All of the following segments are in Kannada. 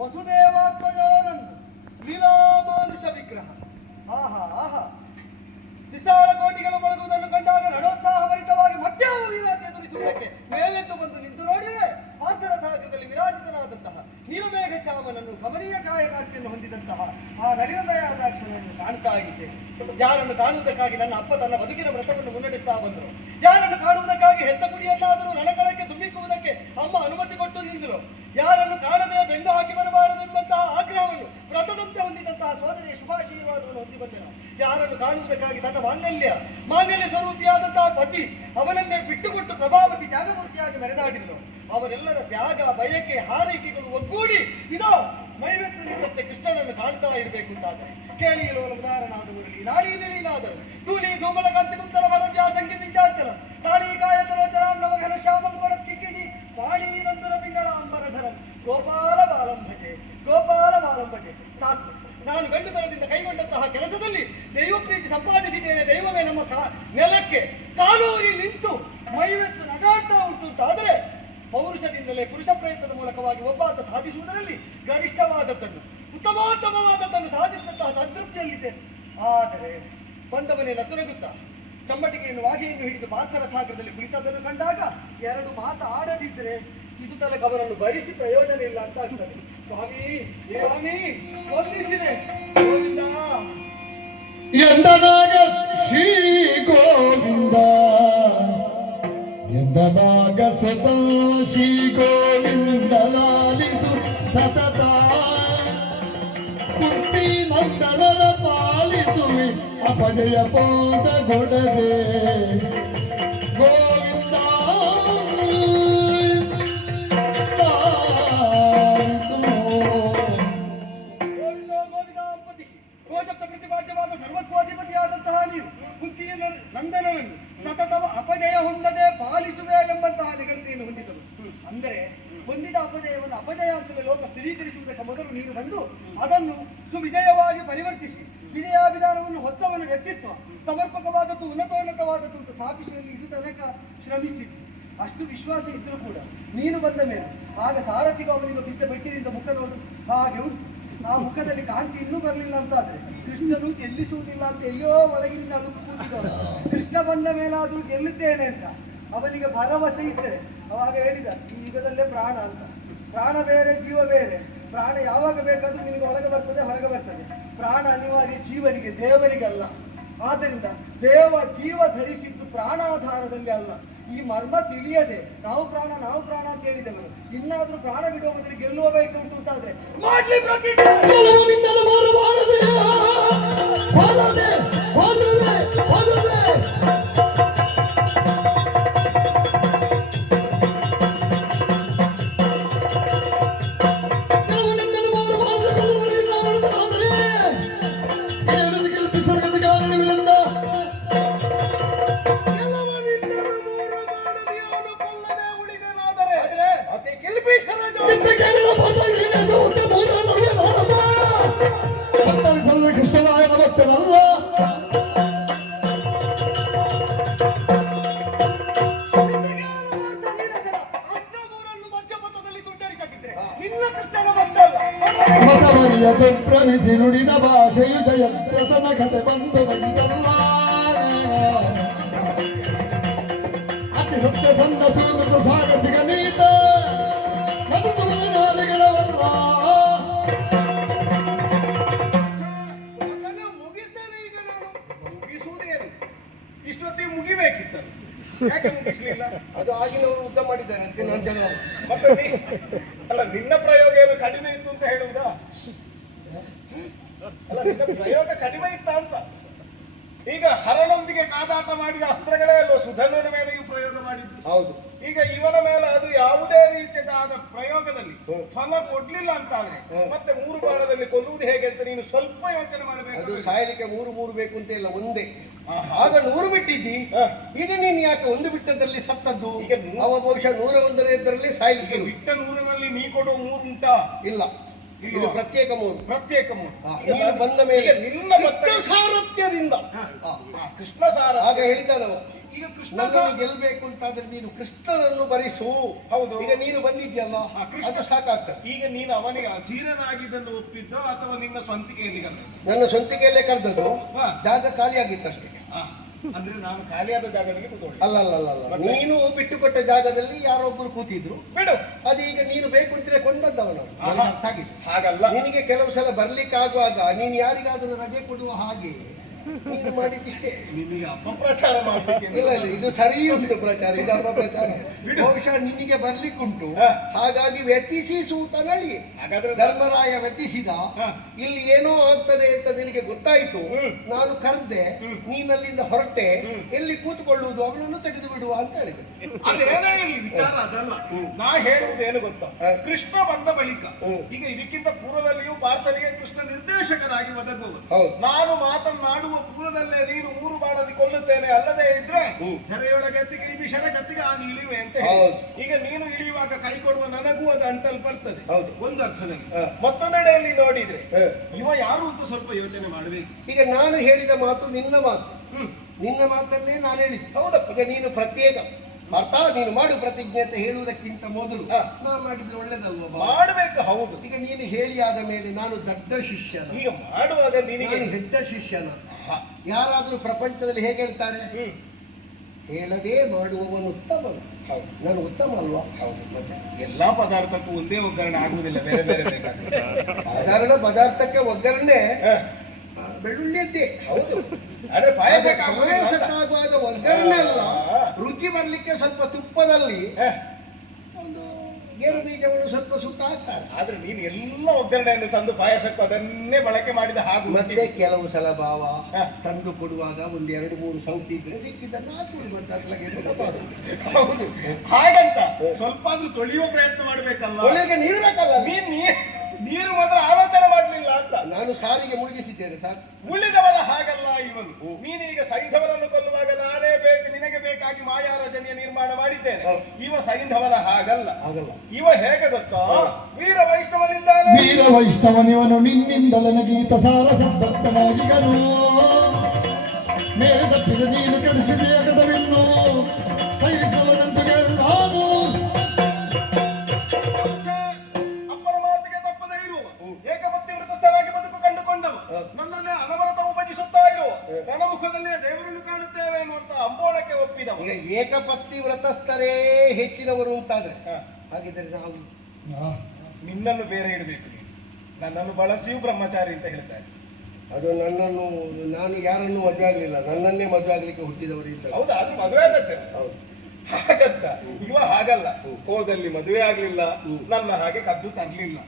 ವಸುದೇವಾತ್ಮಜಾನಂದ ಲೀಲಾಮಾನುಷ ವಿಗ್ರಹ. ಆಹಾ ಆಹಾ, ವಿಶಾಲ ಕೋಟಿಗಳು ಬಳಗುವುದನ್ನು ಕಂಡಾಗ ರಣೋತ್ಸಾಹಭರಿತವಾಗಿ ಮತ್ಯಾವ ವೀರಾಜ್ಞೆ ತೋರಿಸುವುದಕ್ಕೆ ಮೇಲೆದ್ದು ಬಂದು ನಿಂತು ನೋಡಿದರೆ ಪಾರ್ಥರಥಾಗ್ರದಲ್ಲಿ ವಿರಾಜಿತನಾದಂತಹ ನೀಲಮೇಘ ಶ್ಯಾಮನನ್ನು ಕಮನೀಯ ಕಾಯಕಾಂತಿಯನ್ನು ಹೊಂದಿದಂತಹ ಆ ನಳಿನದಯಾದಾಕ್ಷನನ್ನು ಕಾಣ್ತಾ ಇದ್ದೆ. ಯಾರನ್ನು ಕಾಣುವುದಕ್ಕಾಗಿ ನನ್ನ ಅಪ್ಪ ತನ್ನ ಬದುಕಿನ ವ್ರತವನ್ನು ಮುನ್ನಡೆಸ್ತಾ ಬಂದರು. ಯಾರನ್ನು ಕಾಣುವುದಕ್ಕಾಗಿ ಹೆತ್ತ ಕುಡಿಯನ್ನಾದರೂ ರಣಕಳಕ್ಕೆ ತುಂಬಿಕ್ಕುವುದಕ್ಕೆ ಅಮ್ಮ ಅನುಮತಿ ಕೊಟ್ಟು ನಿಂತರು. ಯಾರನ್ನು ಕಾಣದೆ ಬೆನ್ನು ಹಾಕಿ ಬರಬಾರದೆಂಬಂತಹ ಆಗ್ರಹವನ್ನು ವ್ರತದಂತೆ ಹೊಂದಿದಂತಹ ಸೋದರಿಯ ಶುಭಾಶೀರ್ವಾದವನ್ನು ಹೊಂದಿ ಬಂದನು. ಯಾರನ್ನು ಕಾಣುವುದಕ್ಕಾಗಿ ತನ್ನ ಮಾಂಗಲ್ಯ ಸ್ವರೂಪಿಯಾದಂತಹ ಪತಿ ಅವನನ್ನೇ ಬಿಟ್ಟುಕೊಟ್ಟು ಪ್ರಭಾವತಿ ತ್ಯಾಗಮೂರ್ತಿಯಾಗಿ ಮೆರೆದಾಡಿದರು. ಅವರೆಲ್ಲರ ತ್ಯಾಗ, ಬಯಕೆ, ಹಾರೈಕೆಗಳು ಒಗ್ಗೂಡಿ ಇದೋ ಮೈವೆತ್ತು ನಿಂತಂತೆ ಕೃಷ್ಣನನ್ನು ಕಾಣ್ತಾ ಇರಬೇಕು ಅಂತಾದರೆ ಕೇಳಿ ಇರುವ ಉದಾಹರಣಾದವರಲ್ಲಿ ನಾಳೀನಾದರು ತೂಲಿ ಧೂಮಲ ಕಾಂತಿ ಕುಂತಲ ವರವ್ಯಾಸಂಗಿ ವಿದ್ಯಾರ್ಥರ ನಾಳೀ ಕಾಯತರೋಚರಾಂ ನವಘನ ಶ್ಯಾಮಂ ಕೊಡತ್ತಿ ಕಿಡಿ ಪಾಣೀನಂದರ ಪಿಂಗಳಾಂಬರಧರಂ ಗೋಪಾಲ ಬಾಲಂಬಜೆ. ಸಾಕು, ನಾನು ಗಂಡುತನದಿಂದ ಕೈಗೊಂಡಂತಹ ಕೆಲಸದಲ್ಲಿ ದೈವ ಪ್ರೀತಿ ಸಂಪಾದಿಸಿದ್ದೇನೆ. ದೈವವೇ ನಮ್ಮ ನೆಲಕ್ಕೆ ಕಾಲೂರಿ ನಿಂತು ಮೈವೆತ್ತು ನಗಾಡ್ತಾ ಉಂಟು ಅಂತಾದರೆ ಪೌರುಷದಿಂದಲೇ ಪುರುಷ ಪ್ರಯತ್ನದ ಮೂಲಕವಾಗಿ ಒಬ್ಬಾತ ಸಾಧಿಸುವುದರಲ್ಲಿ ಗರಿಷ್ಠವಾದದ್ದನ್ನು ಉತ್ತಮೋತ್ತಮವಾದದ್ದನ್ನು ಸಾಧಿಸಿದಂತಹ ಸಂತೃಪ್ತಿಯಲ್ಲಿದ್ದೇನೆ. ಆದರೆ ಬಂದವನೇ ನಸುನಗುತ್ತಾ ಚಮ್ಮಟಿಗೆಯನ್ನು ವಾಗೆಯನ್ನು ಹಿಡಿದು ಪಾರ್ಥರಥಾಗ್ರದಲ್ಲಿ ಕುಳಿತದ್ದನ್ನು ಕಂಡಾಗ ಎರಡು ಮಾತು ಆಡದಿದ್ದರೆ ಇದು ತನಕ ಅವರನ್ನು ಭರಿಸಿ ಪ್ರಯೋಜನ ಇಲ್ಲ ಅಂತ ಆಗ್ತದೆ. ಸ್ವಾಮಿ ವಂದಿಸಿದೆ ಗೋವಿಂದ ಎಂದನಾಗ ಶ್ರೀ ಗೋವಿಂದ ಎಂದನಾಗ ಸತ ಶ್ರೀ ಗೋವಿಂದ ಲಾಲಿಸು ಸತತ ಕುಟ್ಟಿ ನಂದನರ ಪಾಲಿಸುವೆ ಅಪಜಯ ಪೋದ ಗೊಡದೆ ಗೋವಿಂದ ನಂದನರನ್ನು ಸತತವ ಅಪಜಯ ಹೊಂದದೆ ಪಾಲಿಸುವೆ ಎಂಬಂತಹ ನಿಗದಿಯನ್ನು ಹೊಂದಿದರು. ಅಂದರೆ ಹೊಂದಿದ ಅಪಜಯವನ್ನು ಅಪಜಯ ಅಂತಲೇ ಲೋಕ ಸ್ಥಿರೀಕರಿಸುವುದಕ್ಕೆ ಮೊದಲು ನೀನು ಬಂದು ಅದನ್ನು ಸುವಿಜಯವಾಗಿ ಪರಿವರ್ತಿಸಿ ವಿಜಯಾಭಿಧಾನವನ್ನು ಹೊತ್ತವನ ವ್ಯಕ್ತಿತ್ವ ಸಮರ್ಪಕವಾದದ್ದು ಉನ್ನತೋನ್ನತವಾದದ್ದು ಅಂತ ಸ್ಥಾಪಿಸುವಲ್ಲಿ ಇದು ತನಕ ಶ್ರಮಿಸಿದ್ದು. ಅಷ್ಟು ವಿಶ್ವಾಸ ಇದ್ದರೂ ಕೂಡ ನೀನು ಬಂದ ಮೇಲೆ ಆಗ ಸಾರಥಿಗೂ ಅವನಿಗೆ ಬಿದ್ದ ಬೆಟ್ಟಿನಿಂದ ಮುಖ ನೋಡು ಹಾಗೆ ಉಂಟು. ಆ ಮುಖದಲ್ಲಿ ಕಾಂತಿ ಇನ್ನೂ ಬರಲಿಲ್ಲ ಅಂತಾದ್ರೆ ಕೃಷ್ಣನು ಗೆಲ್ಲಿಸುವುದಿಲ್ಲ ಅಂತ ಎಲ್ಲೋ ಒಳಗಿನಿಂದ ಅದು ಕೂತಿದ್ದವನು. ಕೃಷ್ಣ ಬಂದ ಮೇಲಾದರೂ ಗೆಲ್ಲುತ್ತೇನೆ ಅಂತ ಅವನಿಗೆ ಭರವಸೆ ಇದ್ದರೆ ಅವಾಗ ಹೇಳಿದ ಈ ಯುಗದಲ್ಲೇ ಪ್ರಾಣ ಅಂತ. ಪ್ರಾಣ ಬೇರೆ, ಜೀವ ಬೇರೆ. ಪ್ರಾಣ ಯಾವಾಗ ಬೇಕಾದ್ರೂ ನಿನಗೆ ಒಳಗೆ ಬರ್ತದೆ, ಹೊರಗೆ ಬರ್ತದೆ. ಪ್ರಾಣ ಅನಿವಾರ್ಯ ಜೀವನಿಗೆ, ದೇವರಿಗಲ್ಲ. ಆದ್ದರಿಂದ ಜೀವ ಧರಿಸಿದ್ದು ಪ್ರಾಣಾಧಾರದಲ್ಲಿ ಅಲ್ಲ. ಈ ಮರ್ಮ ತಿಳಿಯದೆ ನಾವು ಪ್ರಾಣ ಅಂತ ಹೇಳಿದವರು ಇನ್ನಾದ್ರೂ ಪ್ರಾಣ ಬಿಡುವ ಮೊದಲು ಗೆಲ್ಲುವಬೇಕು ಅಂತಾದ್ರೆ ಮಾಡ್ಲಿ ಕೃಷ್ಣನಾಯನ ಭಕ್ತನಲ್ಲ. ಮತವರಿಯದು ಪ್ರಮಿಸಿ ನುಡಿದ ಭಾಷೆಯು ಜಯದ್ರತನ ಕತೆ ಬಂದು ಬಂದಲ್ಲ. ಅತಿ ಸತ್ಯ ಸಂದ ಸೂಗತ ಸಾಗಸಿಗ ನೀತ ಮಧುಸುರಗಳವಲ್ಲ. ಇಷ್ಟೊತ್ತಿಗೆ ಮುಗಿಬೇಕಿತ್ತಲ್ಲ, ಯಾಕೆ ಮುಗಿಸ್ಲಿಲ್ಲ? ಅದು ಆಗಿನವರು ಯುದ್ಧ ಮಾಡಿದ್ದಾರೆ ಅಂತ ನನ್ನ ಜನ. ಮತ್ತೆ ಅಲ್ಲ, ನಿನ್ನ ಪ್ರಯೋಗ ಏನು ಕಡಿಮೆ ಇತ್ತು ಅಂತ ಹೇಳುವುದಾ? ಅಲ್ಲ, ನಿನ್ನ ಪ್ರಯೋಗ ಕಡಿಮೆ ಇತ್ತ ಅಂತ. ಈಗ ಹರನೊಂದಿಗೆ ಕಾದಾಟ ಮಾಡಿದ ಅಸ್ತ್ರಗಳೇ ಅಲ್ವ ಸುಧನ್ವನ ಮೇಲೆಯೂ ಪ್ರಯೋಗ ಮಾಡಿದ್ದು. ಹೌದು. ಈಗ ಇವನ ಮೇಲೆ ಅದು ಯಾವುದೇ ರೀತಿಯಾದ ಪ್ರಯೋಗದಲ್ಲಿ ಫಲ ಕೊಡ್ಲಿಲ್ಲ ಅಂತಾದ್ರೆ ಮತ್ತೆ 3 ಬಾಣದಲ್ಲಿ ಕೊಲ್ಲುವುದು ಹೇಗೆ ಅಂತ ನೀನು ಸ್ವಲ್ಪ ಯೋಚನೆ ಮಾಡಬೇಕು. ಅದು ಸಾಯಲಿಕ್ಕೆ 3 ಬೇಕು ಅಂತ ಇಲ್ಲ, ಒಂದೇ. ಆಗ 100 ಬಿಟ್ಟಿದ್ದಿ, ಈಗ ನೀನು ಯಾಕೆ ಒಂದು ಬಿಟ್ಟದ್ರಲ್ಲಿ ಸತ್ತದ್ದು? ಈಗ ಅವ ಬಹುಶಃ 101 ಸಾಯಲಿಕ್ಕೆ ಬಿಟ್ಟ 100ರಲ್ಲಿ ನೀ ಕೊಡುವ 3 ಉಂಟಾ? ಇಲ್ಲ, ಇದು ಪ್ರತ್ಯೇಕ 3. ಪ್ರತ್ಯೇಕ 3. ನೀನು ಬಂದ ಮೇಲೆ ನಿನ್ನ ಸಾರಥ್ಯದಿಂದ ಕೃಷ್ಣ ಸಾರ ಆಗ ಹೇಳಿದ್ದಾನವ, ಈಗ ಕೃಷ್ಣ ನನ್ನನ್ನು ಗೆಲ್ಬೇಕು ಅಂತಾದ್ರೆ ನೀನು ಕೃಷ್ಣನನ್ನು ಬರಿಸು. ಹೌದು. ಈಗ ನೀನು ಬಂದಿದ್ಯಲ್ಲ, ಕೃಷ್ಣ ಅದು ಸಾಕಾಗ್ತದೆ. ಈಗ ನೀನು ಅವನಿಗೆ ಅಧೀರನಾಗಿದ್ದನ್ನು ಒಪ್ಪಿದ್ದೋ ಅಥವಾ ನಿನ್ನ ಸ್ವಂತಿಕೆಯಲ್ಲಿ ಕರೆದ? ನನ್ನ ಸ್ವಂತಿಕೆಯಲ್ಲೇ ಕರೆದದ್ದು. ಹಾ. ಜಾಗ ಖಾಲಿ ಆಗಿತ್ತಷ್ಟೇ. ಅಂದ್ರೆ ನಾನು ಖಾಲಿಯಾದ ಜಾಗದಲ್ಲಿ ಕೂತ್ಕೊಳ್ಳಿ. ಅಲ್ಲ, ನೀನು ಬಿಟ್ಟುಕೊಟ್ಟ ಜಾಗದಲ್ಲಿ ಯಾರೊಬ್ಬರು ಕೂತಿದ್ರು. ಬಿಡು, ಅದೀಗ ನೀನು ಬೇಕು ಅಂತಲೇ ಕೊಂಡದ್ದವನು. ಅರ್ಥ ಆಗಿದೆ. ಹಾಗಲ್ಲ, ನಿನಗೆ ಕೆಲವು ಸಲ ಬರ್ಲಿಕ್ಕೆ ಆಗುವಾಗ ನೀನು ಯಾರಿಗಾದ್ರೂ ರಜೆ ಕೊಡುವ ಹಾಗೆ ನೀನು ಮಾಡಿದ್ದಿಷ್ಟೇ. ನಿನಗೆ ಅಪಪ್ರಚಾರ ಮಾಡ್ಲಿಕ್ಕೆ ಇಲ್ಲ, ಇದು ಸರಿ ಉಂಟು ಪ್ರಚಾರ, ಇದು ಅಪಪ್ರಚಾರ. ಬಹುಶಃ ನಿನಗೆ ಬರ್ಲಿಕ್ಕುಂಟು, ಹಾಗಾಗಿ ವ್ಯತಿಸಿ ಸೂತನಲ್ಲಿ. ಹಾಗಾದ್ರೆ ಧರ್ಮರಾಯ ವ್ಯತಿಸಿದ, ಇಲ್ಲಿ ಏನೋ ಆಗ್ತದೆ ಅಂತ ನಿನಗೆ ಗೊತ್ತಾಯ್ತು. ನಾನು ಕರೆದೆ, ನೀನಲ್ಲಿಂದ ಹೊರಟೆ, ಎಲ್ಲಿ ಕೂತ್ಕೊಳ್ಳುವುದು ಅವನನ್ನು ತೆಗೆದು ಬಿಡುವ ಅಂತ ಹೇಳಿದೆ. ಅದೇನೇ ಇರಲಿ, ವಿಚಾರ ಅದಲ್ಲ. ನಾ ಹೇಳುವುದೇನು ಗೊತ್ತಾ, ಕೃಷ್ಣ ಬಂದ ಬಳಿಕ ಈಗ ಇದಕ್ಕಿಂತ ಪೂರ್ವದಲ್ಲಿಯೂ ಭಾರತನಿಗೆ ಕೃಷ್ಣ ನಿರ್ದೇಶಕನಾಗಿ ಒದಗುವುದು. ನಾನು ಮಾತನಾಡುವ ಪೂರ್ವದಲ್ಲೇ ನೀನು 3 ಬಾಣದಿ ಕೊಲ್ಲುತ್ತೇನೆ, ಅಲ್ಲದೆ ಇದ್ರೆ ತೆರೆಯೊಳಗೆ ಕಿಲ್ಬಿಷನ ಕತ್ತಿಗೆ ಆ ಇಳಿವೆ ಅಂತ ಹೇಳಿ. ಈಗ ನೀನು ಇಳಿಯುವಾಗ ಕೈ ಕೊಡುವ ನನಗೂ ಅದು ಅಂಟಲ್ ಬರ್ತದೆ ಒಂದು ಅರ್ಥದಲ್ಲಿ. ಮತ್ತೊಂದೆಡೆಯಲ್ಲಿ ನೋಡಿದ್ರೆ ಇವ ಯಾರು ಅಂತ ಸ್ವಲ್ಪ ಯೋಚನೆ ಮಾಡಬೇಕು. ಈಗ ನಾನು ಹೇಳಿದ ಮಾತು ನಿನ್ನ ಮಾತು, ನಿನ್ನ ಮಾತನ್ನೇ ನಾನು ಹೇಳಿದ್ದೆ. ಹೌದಾ? ಈಗ ನೀನು ಪ್ರತ್ಯೇಕ ಅರ್ಥ ನೀನು ಮಾಡು ಪ್ರತಿಜ್ಞೆ ಅಂತ ಹೇಳುವುದಕ್ಕಿಂತ ಮೊದಲು ನಾನು ಮಾಡಿದ್ರೆ ಒಳ್ಳೇದಲ್ವ? ಮಾಡಬೇಕು. ಹೌದು. ಈಗ ನೀನು ಹೇಳಿ ಆದ ಮೇಲೆ ನಾನು ದೊಡ್ಡ ಶಿಷ್ಯನ. ಈಗ ಮಾಡುವಾಗ ನಿನಗೆ ಹೆಡ್ಡ ಶಿಷ್ಯನ. ಯಾರಾದ್ರೂ ಪ್ರಪಂಚದಲ್ಲಿ ಹೇಗೆ ಹೇಳ್ತಾರೆ? ಹೇಳದೇ ಮಾಡುವವನು ಉತ್ತಮನು. ಹೌದು, ನಾನು ಉತ್ತಮ ಅಲ್ವಾ? ಹೌದು. ಎಲ್ಲಾ ಪದಾರ್ಥಕ್ಕೂ ಒಂದೇ ಒಗ್ಗರಣೆ ಆಗುವುದಿಲ್ಲ, ಬೇರೆ ಬೇರೆ ಬೇಕಾಗ್ತದೆ. ಸಾಧಾರಣ ಪದಾರ್ಥಕ್ಕೆ ಒಗ್ಗರಣೆ ಬೆಳ್ಳುಳ್ಳಿಯದ್ದೇ. ಹೌದು, ಆದ್ರೆ ಪಾಯಸಕ್ಕಾಗುವಾಗ ಒಗ್ಗರಣೆ ಅಲ್ಲ, ರುಚಿ ಬರ್ಲಿಕ್ಕೆ ಸ್ವಲ್ಪ ತುಪ್ಪದಲ್ಲಿ ಒಂದು ಗೇರು ಬೀಜವನ್ನು ಸ್ವಲ್ಪ ಸುತ್ತ ಹಾಕ್ತಾರೆ. ಆದ್ರೆ ನೀನು ಎಲ್ಲ ಒಗ್ಗರಣೆಯನ್ನು ತಂದು ಪಾಯಸಕ್ಕೂ ಅದನ್ನೇ ಬಳಕೆ ಮಾಡಿದ ಹಾಗೂ ಮತ್ತೆ ಕೆಲವು ಸಲ ಭಾವ ತಂದು ಕೊಡುವಾಗ ಒಂದು 2-3 ಸೌಟಿ ಇದ್ರೆ ಸಿಕ್ಕಿದ್ದನ್ನು ಹಾಕುವುದು, ಮತ್ತೆ ಅದ್ಲಾಗೆ ಮಾಡುದು. ಹೌದು, ಹಾಗಂತ ಸ್ವಲ್ಪ ಆದ್ರೂ ತೊಳೆಯುವ ಪ್ರಯತ್ನ ಮಾಡ್ಬೇಕಲ್ಲ. ಒಳಗೆ ನೀರು ಬೇಕಲ್ಲ. ನೀರು ಮಾತ್ರ ಆಲೋಚನೆ ಮಾಡ್ಲಿಲ್ಲ ಅಂತ ನಾನು ಸಾರಿಗೆ ಮುಳುಗಿಸಿದ್ದೇನೆ ಸರ್. ಉಳಿದವರ ಹಾಗಲ್ಲ ಇವನು. ನೀನೀಗ ಸೈಂಧವರನ್ನು ಕೊಲ್ಲುವಾಗ ನಾನೇ ನಿನಗೆ ಬೇಕಾಗಿ ಮಾಯಾರಜನಿಯ ನಿರ್ಮಾಣ ಮಾಡಿದ್ದೇನೆ. ಇವ ಸೈಂಧವರ ಹಾಗಲ್ಲ. ಇವ ಹೇಗೆ ಗೊತ್ತಾ, ವೀರ ವೈಷ್ಣವನಿದ್ದಾನೆ. ವೀರ ವೈಷ್ಣವನಿವನು ನಿನ್ನಿಂದಲನ ಗೀತ ಸಾರ ಸದ್ಭಕ್ತನಾಗಿಗನು. ಮೇಲೆ ತಪ್ಪಿದ ನೀನು ಕೆಡಿಸಿದೆಯ ಕಡವಿನ್ನು ಸೈರಿಸಲದಂತೆ ನಾನು. ಅಪ್ಪನ ಮಾತಿಗೆ ತಪ್ಪದೇ ಇರುವ ಏಕಪತ್ನಿ ವೃತಸ್ಥನಾಗಿ ಬದುಕು ಕಂಡುಕೊಂಡವ, ನನ್ನನ್ನೇ ಅನವರತವು ಭಜಿಸುತ್ತಾ ಇರುವ, ನನ್ನ ಮುಖದಲ್ಲಿ ದೇವರನ್ನು ಕಾಣುತ್ತೇವೆ ಎನ್ನುವಂತ ಅಂಬೋಳಕ್ಕೆ ಒಪ್ಪಿದವ. ಈಗ ಏಕಪತ್ನಿ ವ್ರತಸ್ಥರೇ ಹೆಚ್ಚಿನವರು ಅಂತಾದ್ರೆ ಹಾಗಿದ್ರೆ ನಾವು ನಿನ್ನನ್ನು ಬೇರೆ ಇಡಬೇಕು. ನನ್ನನ್ನು ಬಳಸಿಯೂ ಬ್ರಹ್ಮಚಾರಿ ಅಂತ ಹೇಳ್ತಾರೆ. ಅದು ನನ್ನನ್ನು, ನಾನು ಯಾರನ್ನು ಮದುವೆ ಆಗಲಿಲ್ಲ, ನನ್ನನ್ನೇ ಮದುವೆ ಆಗ್ಲಿಕ್ಕೆ ಹುಟ್ಟಿದವರು ಇದ್ದಾರೆ. ಹೌದಾ? ಅದು ಮದುವೆ ಆದತ್ತೆ. ಹೌದು, ಹಾಗಂತ ಇವ ಹಾಗಲ್ಲ. ಹೋದಲ್ಲಿ ಮದುವೆ ಆಗ್ಲಿಲ್ಲ, ನನ್ನ ಹಾಗೆ ಕದ್ದು ತರ್ಲಿಲ್ಲ.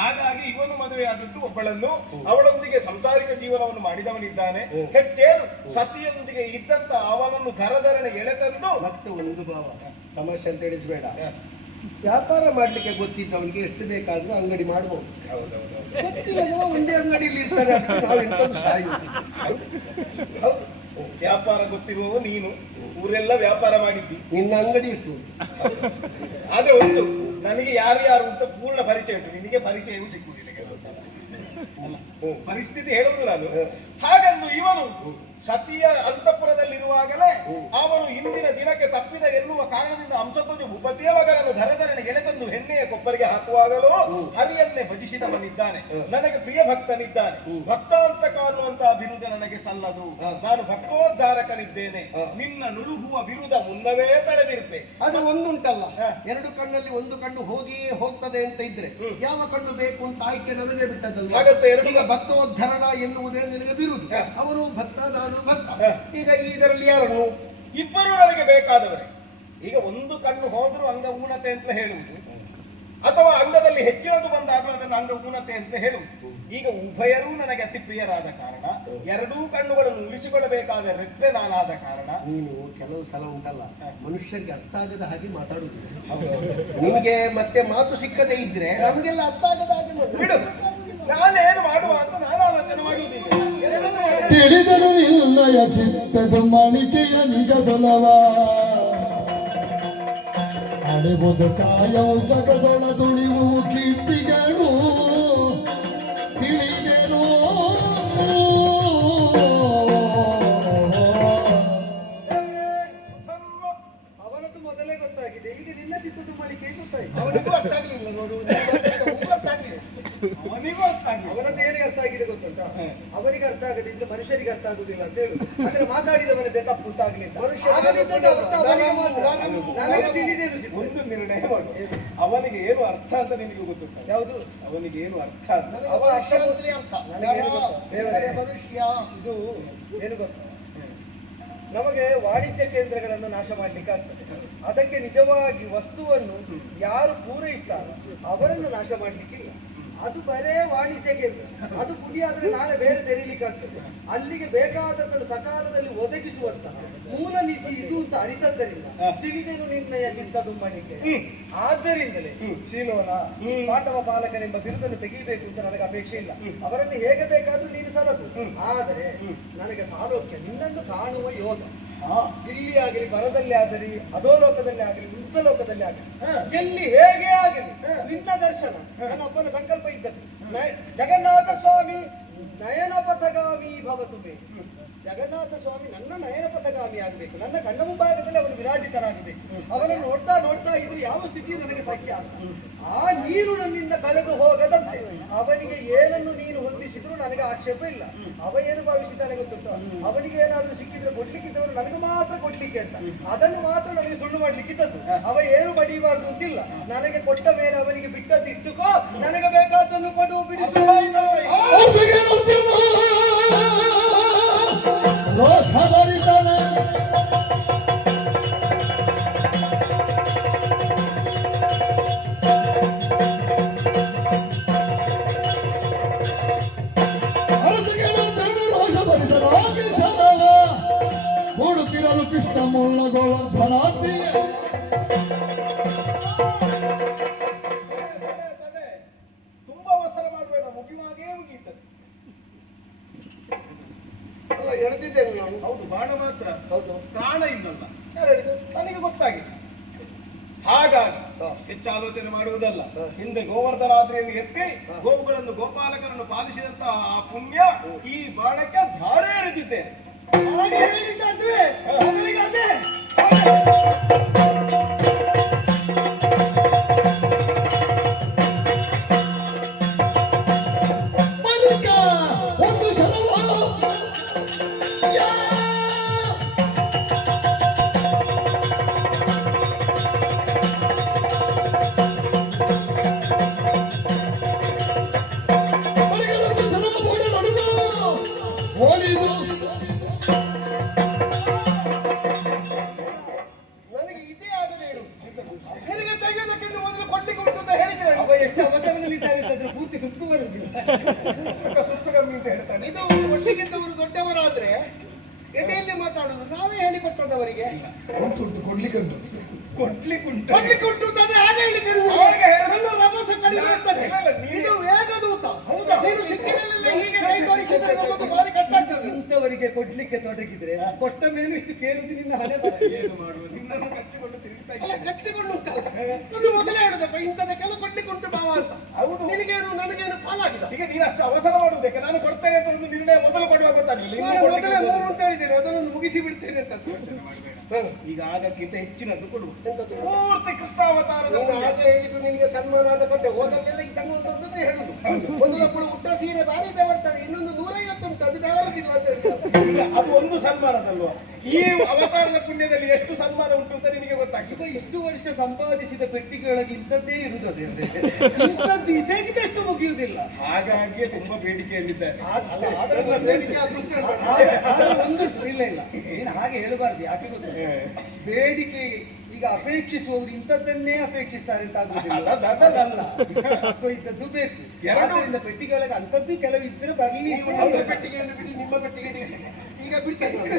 ಹಾಗಾಗಿ ಇವನು ಮದುವೆ ಆದದ್ದು ಒಬ್ಬಳನ್ನು, ಅವಳೊಂದಿಗೆ ಸಂಸಾರಿಕ ಜೀವನವನ್ನು ಮಾಡಿದವನಿದ್ದಾನೆ. ಹೆಚ್ಚೇನು ಸತಿಯೊಂದಿಗೆ ಇದ್ದಂತ ಅವನನ್ನು ಧರಧರಣೆ ಎಳೆತಂದು. ಮತ್ತೆ ಒಂದು ಭಾವ ಸಮಸ್ಯೆ ಅಂತ ಎಣಿಸ್ಬೇಡ. ವ್ಯಾಪಾರ ಮಾಡ್ಲಿಕ್ಕೆ ಗೊತ್ತಿದ್ದವನಿಗೆ ಎಷ್ಟು ಬೇಕಾದ್ರೂ ಅಂಗಡಿ ಮಾಡಬಹುದು. ಗೊತ್ತಿಲ್ಲದವ ಒಂದೇ ಅಂಗಡಿಯಲ್ಲಿ ಇರ್ತಾರೆ, ಅದಕ್ಕೆ ನಾವು ಎಂತದ್ದು ಸಾಯುವುದು. ವ್ಯಾಪಾರ ಗೊತ್ತಿರುವವ ನೀನು, ಊರೆಲ್ಲ ವ್ಯಾಪಾರ ಮಾಡಿದ್ದಿ, ನಿನ್ನ ಅಂಗಡಿ ಇಷ್ಟು. ಆದ್ರೆ ಒಂದು ನನಗೆ ಯಾರು ಅಂತ ಪೂರ್ಣ ಪರಿಚಯ ಉಂಟು, ನಿನಗೆ ಪರಿಚಯವೂ ಸಿಕ್ಕುವುದಿಲ್ಲ ಕೆಲವು ಸಲ. ಪರಿಸ್ಥಿತಿ ಹೇಳುವುದು ನಾನು. ಹಾಗಂದು ಇವನು ಸತಿಯ ಅಂತಃಪುರದಲ್ಲಿರುವಾಗಲೇ ಅವನು ಇಂದಿನ ದಿನಕ್ಕೆ ತಪ್ಪಿದ ಎನ್ನುವ ಕಾರಣದಿಂದ ಹಂಸಧ್ವಜ ಭೂಪತಿಯ ಮಗನನ್ನು ಧರಧರಣೆ ಎಳೆತಂದು ಹೆಣ್ಣೆಯ ಕೊಬ್ಬರಿಗೆ ಹಾಕುವಾಗಲೂ ಹರಿಯನ್ನೇ ಭಜಿಸಿದವನಿದ್ದಾನೆ. ನನಗೆ ಪ್ರಿಯ ಭಕ್ತನಿದ್ದಾನೆ. ಭಕ್ತಾಂತಕ ಅನ್ನುವಂತಹ ಬಿರುದ ನನಗೆ ಸಲ್ಲದು. ನಾನು ಭಕ್ತೋದ್ಧಾರಕನಿದ್ದೇನೆ. ನಿನ್ನ ನುರುಗುವ ಬಿರುದ ಮುನ್ನವೇ ತಳೆದಿರುವೆ. ಅದು ಒಂದುಂಟಲ್ಲ, 2 ಕಣ್ಣಲ್ಲಿ ಒಂದು ಕಣ್ಣು ಹೋಗಿಯೇ ಹೋಗ್ತದೆ ಅಂತ ಇದ್ರೆ ಯಾವ ಕಣ್ಣು ಬೇಕು ಅಂತ ಆಯ್ಕೆ ನಮಗೆ ಬಿಟ್ಟದಲ್ಲ. ಈಗ ಭಕ್ತೋದ್ಧರಣ ಎನ್ನುವುದೇ ನಿನಗೆ ಬಿರುದು. ಅವನು ಭಕ್ತ, ನಾನು ಭಕ್ತ. ಈಗ ಇದರಲ್ಲಿ ಯಾರನ್ನು? ಇಬ್ಬರು ನನಗೆ ಬೇಕಾದವರೇ. ಈಗ ಒಂದು ಕಣ್ಣು ಹೋದ್ರೂ ಅಂಗ ಊನತೆ ಅಂತ ಹೇಳುವುದು, ಅಥವಾ ಅಂಗದಲ್ಲಿ ಹೆಚ್ಚಿನದು ಬಂದಾಗಲೂ ಅದನ್ನು ಅಂಗ ಊನತೆ ಅಂತ ಹೇಳುವುದು. ಈಗ ಉಭಯರೂ ನನಗೆ ಅತಿ ಪ್ರಿಯರಾದ ಕಾರಣ, 2 ಕಣ್ಣುಗಳನ್ನು ಉಳಿಸಿಕೊಳ್ಳಬೇಕಾದ ರೆಪ್ಪೆ ನಾನಾದ ಕಾರಣ. ನೀನು ಕೆಲವು ಸಲ ಉಂಟಲ್ಲ, ಮನುಷ್ಯರಿಗೆ ಅರ್ಥ ಆಗದ ಹಾಗೆ ಮಾತಾಡುದು. ನಿಮಗೆ ಮತ್ತೆ ಮಾತು ಸಿಕ್ಕದೇ ಇದ್ರೆ ನಮಗೆಲ್ಲ ಅರ್ಥ ಆಗದ ಹಾಗೆ ಬಿಡು. ನಾನೇನು ಮಾಡುವ ಅಂತ ನಾನು ಆಲೋಚನೆ ಮಾಡುವುದಿಲ್ಲ. ತಿಳಿದರು ನಿನ್ನಯ ಚಿತ್ತದ ಮಣಿಕೆಯ ನಿಜದೊಲವ ಅಡೆಬುದು ಕಾಯವು ಜಗದೊಳದುಳಿವು ಕೀರ್ತಿಗಳು ತಿಳಿದರು. ಅರ್ಥ ಆಗದಿದ್ರೆ ಮನುಷ್ಯರಿಗೆ ಅರ್ಥ ಆಗುದಿಲ್ಲ ಅಂತ ಹೇಳು. ಅಂದ್ರೆ ಮಾತಾಡಿದವನದೇ ತಪ್ಪು ಅಂತ ಆಗ್ಲಿಲ್ಲ. ಆಗದಿದ್ದದ್ದು ಅರ್ಥ ಅವನಿಗೆ ಮಾತ್ರ. ನನಗೆ ತಿಳಿದೇನು ಚಿತ್ರ. ಒಂದು ನಿರ್ಣಯ ಮಾಡು, ಅವನಿಗೆ ಏನು ಅರ್ಥ ಅಂತ ನಿನಗೆ ಗೊತ್ತುಂಟ? ಯಾವುದು ಅವನಿಗೆ ಏನು ಅರ್ಥ ಅಂತ? ಅವ ಅರ್ಥ ನನಗೇನು ಗೊತ್ತು? ದೇವರೇ ಮನುಷ್ಯ ಇದು ಏನು ಗೊತ್ತಾ, ನಮಗೆ ವಾಣಿಜ್ಯ ಕೇಂದ್ರಗಳನ್ನು ನಾಶ ಮಾಡ್ಲಿಕ್ಕೆ ಆಗ್ತದೆ. ಅದಕ್ಕೆ ನಿಜವಾಗಿ ವಸ್ತುವನ್ನು ಯಾರು ಪೂರೈಸ್ತಾರೋ ಅವರನ್ನು ನಾಶ ಮಾಡ್ಲಿಕ್ಕಿಲ್ಲ. ಅದು ಬರೇ ವಾಣಿಜ್ಯ ಕೇಂದ್ರ. ಅದು ಪುಣ್ಯ ಆದ್ರೆ ನಾಳೆ ಬೇರೆ ತೆರೀಲಿಕ್ಕೆ ಆಗ್ತದೆ. ಅಲ್ಲಿಗೆ ಬೇಕಾದದ್ದನ್ನು ಸಕಾಲದಲ್ಲಿ ಒದಗಿಸುವಂತಹ ಮೂಲ ನೀತಿ ಇದು ಅಂತ ಅರಿತದ್ದರಿಂದ ತಿಳಿದೇನು ನಿರ್ಣಯ ಚಿಂತ ತುಂಬಲಿಕ್ಕೆ. ಆದ್ದರಿಂದಲೇ ಶ್ರೀಲೋಲ ಪಾಂಡವ ಪಾಲಕನೆಂಬ ಬಿರುದನ್ನು ತೆಗೆಯಬೇಕು ಅಂತ ನನಗೆ ಅಪೇಕ್ಷೆ ಇಲ್ಲ. ಅವರನ್ನು ಹೇಗೆ ಬೇಕಾದ್ರೂ ನೀನು ಸಲದು. ಆದರೆ ನನಗೆ ಸಾಲೋಕ್ಯ ನಿನ್ನನ್ನು ಕಾಣುವ ಯೋಗ ಇಲ್ಲಿ ಆಗಲಿ, ಪರದಲ್ಲಿ ಆಗಲಿ, ಅಧೋಲೋಕದಲ್ಲಿ ಆಗಲಿ, ವೃದ್ಧಲೋಕದಲ್ಲಿ ಆಗಲಿ, ಎಲ್ಲಿ ಹೇಗೆ ಆಗಲಿ ನಿನ್ನ ದರ್ಶನ ನನ್ನೊಬ್ಬನ ಸಂಕಲ್ಪ ಇದ್ದದ್ದು. ಜಗನ್ನಾಥ ಸ್ವಾಮಿ ನಯನ ಪಥಗಾಮಿ ಭವತು ಬೇಕು. ಜಗನ್ನಾಥ ಸ್ವಾಮಿ ನನ್ನ ನಯನ ಪಥಗಾಮಿ ಆಗಬೇಕು. ನನ್ನ ಕಣ್ಣ ಮುಂಭಾಗದಲ್ಲಿ ಅವನು ವಿರಾಜಿತರಾಗಬೇಕು. ಅವನನ್ನು ನೋಡ್ತಾ ನೋಡ್ತಾ ಇದ್ರೆ ಯಾವ ಸ್ಥಿತಿ ನನಗೆ ಸಖ್ಯ ಅಂತ. ಆ ನೀರು ನನ್ನಿಂದ ಕಳೆದು ಹೋಗದಂತೆ ಅವನಿಗೆ ಏನನ್ನು ನೀನು ಹೊಂದಿಸಿದ್ರು ನನಗೆ ಆಕ್ಷೇಪ ಇಲ್ಲ. ಅವ ಏನು ಭಾವಿಸಿದ್ದಾನೆ ಗೊತ್ತುಂಟು? ಅವನಿಗೆ ಏನಾದ್ರೂ ಸಿಕ್ಕಿದ್ರೆ ಕೊಡ್ಲಿಕ್ಕಿದ್ದವರು ನನಗೆ ಮಾತ್ರ ಕೊಡ್ಲಿಕ್ಕೆ ಅಂತ. ಅದನ್ನು ಮಾತ್ರ ನನಗೆ ಸುಳ್ಳು ಮಾಡ್ಲಿಕ್ಕಿದ್ದದ್ದು. ಅವ ಏನು ಬಡಿಬಾರ್ದು ಅಂತಿಲ್ಲ. ನನಗೆ ಕೊಟ್ಟ ಮೇಲೆ ಅವನಿಗೆ ಬಿಟ್ಟದ್ದು ಇಟ್ಟುಕೋ, ನನಗೆ ಬೇಕಾದನ್ನು ಕೊಡು, ಬಿಡಿಸು. ರೋಷಭರಿತನೇ ರೋಷಭರಿತರಾಗಿ ಸರಳ ಕೂಡುತ್ತಿರಲು ಕೃಷ್ಣ ಮುಳ್ಳ ಗೋವರ್ಧನಾತಿ. ತುಂಬಾ ಅವಸರ ಮಾಡಬೇಡ, ಮುಗಿವಾಗೇ ಮುಗೀತದೆ. ಎಳೆದಿದ್ದೇನೆ ನಾನು. ಹೌದು, ಬಾಣ ಮಾತ್ರ, ಹೌದು, ಪ್ರಾಣ ಇನ್ನಲ್ಲ. ಯಾರು ಹೇಳಿದ್ದು? ನನಗೆ ಗೊತ್ತಾಗಿದೆ. ಹಾಗಾಗಿ ಹೆಚ್ಚು ಆಲೋಚನೆ ಮಾಡುವುದಲ್ಲ. ಹಿಂದೆ ಗೋವರ್ಧನಾದ್ರಿಯನ್ನು ಎತ್ತಿ ಗೋವುಗಳನ್ನು ಗೋಪಾಲಕರನ್ನು ಪಾಲಿಸಿದಂತಹ ಆ ಪುಣ್ಯ ಈ ಬಾಣಕ್ಕೆ ಧಾರೆ ಎರೆದಿದ್ದೇನೆ. ಹಾಗೆ ಹೇಳಿದ್ದಾದ್ರೆ ಅವನಿಗೆ ಅದೇ ಬಳಿಕ ಒಂದು ಶರವ ನನಗೆ ಇದೇ ಆಗದೆ ಇರು. ನಿನಗೆ ತೆಗೆಯೋದಕ್ಕಿಂತ ಮೊದಲು ಕೊಡ್ಲಿಕ್ಕೆ ಉಂಟು ಅಂತ ಹೇಳಿದ್ರೆ ಅವ ಎಷ್ಟು ಅವಸರದಲ್ಲಿದ್ದಾರೆ ಅಂತಂದ್ರೆ ಪೂರ್ತಿ ಸುತ್ತು ಬರುವುದಿಲ್ಲ. ಸುತ್ತು ಕಮ್ಮಿ ಅಂತ ಹೇಳ್ತಾನೆ. ಇದು ಒಟ್ಟಿಗಿದ್ದವರು ದೊಡ್ಡವರಾದ್ರೆ ಎದೆಯಲ್ಲಿ ಮಾತಾಡುದು ನಾವೇ ಹೇಳಿಕೊಟ್ಟದವರಿಗೆ. ಕೊಡ್ಲಿಕ್ಕೆ ಉಂಟು. ಕೊಡ್ಲಿಕ್ಕೆ ಉಂಟು ಅಂತಾದ್ರೆ ಹಾಗೆ ಹೇಳಿಕೆ ನನ್ನ ರಭಸ ಕಡಿಮೆ ಆಗ್ತದೆ. ಇದು ವೇಗದೂತ. ನೀನು ಸಿಕ್ಕಿದಲ್ಲಿ ಹೀಗೆ ಕೈ ತೋರಿಸಿದ್ರೆ ನಮ್ಮದು ಭಾರಿ ಕಟ್ಟಾಗ್ತದೆ. ಇಂಥವರಿಗೆ ಕೊಡ್ಲಿಕ್ಕೆ ತೊಡಗಿದ್ರೆ ಕೊಟ್ಟ ಮೇಲೂ ಇಷ್ಟು ಕೇಳುದು ನಿನ್ನ ಹಣೆ ಬರ. ಏನು ಮಾಡುವುದು? ನಿನ್ನನ್ನು ಕಚ್ಚಿಕೊಂಡು ತಿರುಗ್ತಾ ಅಲ್ಲ, ಕತ್ತಿಕೊಂಡು ಉಂಟಲ್ಲ. ಅದು ಮೊದಲೇ ಹೇಳುದಪ್ಪ ಇಂಥದಕ್ಕೆಲ್ಲ ಕೊಡ್ಲಿಕ್ಕೆ ಉಂಟು ಭಾವ ಅಂತ. ಹೌದು. ನಿನಗೇನು ನನಗೇನು ಫಾಲಾಗಿದೆ. ಈಗ ನೀನು ಅಷ್ಟು ಅವಸರ ಮಾಡುವುದಕ್ಕೆ ನಾನು ಕೊಡ್ತೇನೆ ಅಂತ ಒಂದು ನಿರ್ಣಯ ಮೊದಲು ಕೊಡುವಾಗ ಗೊತ್ತಾಗಲಿಲ್ಲ. ಇನ್ನು ನಾನು ಕೊಡ್ಲಿಕ್ಕೆ ಮೊದಲೇ 3 ಅಂತ ಹೇಳಿದ್ದೇನೆ, ಅದನ್ನು ಮುಗಿಸಿ ಬಿಡ್ತೇನೆ ಅಂತ. ಈಗ ಆಗಕ್ಕಿಂತ ಹೆಚ್ಚಿನದ್ದು ಕೊಡುವ. ಎಂತದ್ದು? ಪೂರ್ತಿ ಕೃಷ್ಣಾವತಾರದ ನೀನು ಪುಣ್ಯ. ಹಾಗೆ ಹೇಳಿದ್ದು ನಿನಗೆ ಸನ್ಮಾನ ಆದ ಕೊಟ್ಟೆ. ಹೋದಲ್ಲೆಲ್ಲ ಇದನ್ನು ಒಂದೊಂದನ್ನೇ ಹೇಳುದು. ಒಂದು ಮಕ್ಕಳು ಉಟ್ಟ ಸೀರೆ ಬಾರಿ ಬೆವರ್ತದೆ, ಇನ್ನೊಂದು 150 ಉಂಟು, ಅದು ಬೆವರದಿಲ್ಲ ಅಂತ ಹೇಳಿದ್ರು. ಈಗ ಅದು ಒಂದು ಸನ್ಮಾನದಲ್ವಾ? ಈ ಅವತಾರದ ಪುಣ್ಯದಲ್ಲಿ ಎಷ್ಟು ಸನ್ಮಾನ ಉಂಟು ಅಂತ ನಿನಗೆ ಗೊತ್ತಾಗ್ತದೆ. ಈಗ ಇಷ್ಟು ವರ್ಷ ಸಂಪಾದಿಸಿದ ಪೆಟ್ಟಿಗೆಯೊಳಗೆ ಇಂಥದ್ದೇ ಇರುತ್ತದೆ. ಇಂಥದ್ದು ಇದೆಷ್ಟು ಮುಗಿಯುವುದಿಲ್ಲ. ಹಾಗಾಗಿ ತುಂಬಾ ಬೇಡಿಕೆಯಲ್ಲಿದ್ದಾರೆ. ಅಲ್ಲ, ಆದ್ರೆ ಒಂದುಂಟು. ಇಲ್ಲ ಇಲ್ಲ, ನೀನು ಹಾಗೆ ಹೇಳಬಾರ್ದು. ಯಾಕೆ ಗೊತ್ತಿಲ್ಲ, ಬೇಡಿಕೆ ಈಗ ಅಪೇಕ್ಷಿಸುವವರು ಇಂಥದ್ದನ್ನೇ ಅಪೇಕ್ಷಿಸ್ತಾರೆ ಅಂತ ಆಗುದಿಲ್ಲ. ಅದಲ್ಲ, ಸ್ವಲ್ಪ ಇದ್ದದ್ದು ಬೇಕು. ಎರಡರಿಂದ ಪೆಟ್ಟಿಗೆಯೊಳಗೆ ಅಂಥದ್ದು ಕೆಲವು ಇದ್ರೆ ಬರ್ಲಿ. ಅವರ ಪೆಟ್ಟಿಗೆಯನ್ನು ಬಿಡಿ, ನಿಮ್ಮ ಪೆಟ್ಟಿಗೆ ಈಗ ಬಿಡ್ತೇನೆ.